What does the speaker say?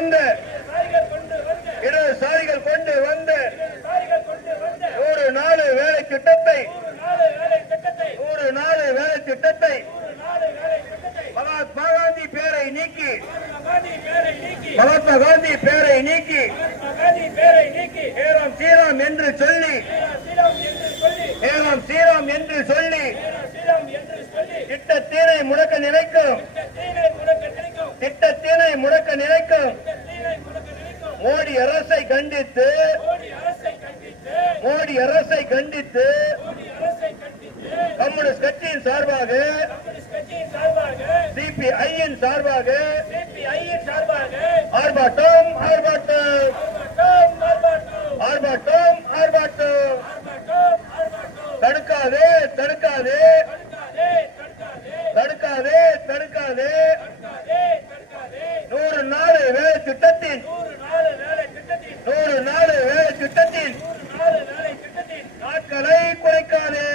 வந்த இடதுசாரிகள் கொண்டு வந்த 100 நாள் வேலை திட்டத்தை மகாத்மா காந்தி பேரை நீக்கி ஏராம் சீராம் என்று சொல்லி திட்டத்தினை முடக்க நினைக்கும் மோடி அரசை கண்டித்து கம்யூனிஸ்ட் கட்சியின் சார்பாக சிபிஐயின் சார்பாக ஆர்ப்பாட்டம் தடுக்காதே 100 நாள் வேலை திட்டத்தின் நாட்களை குறைக்காதே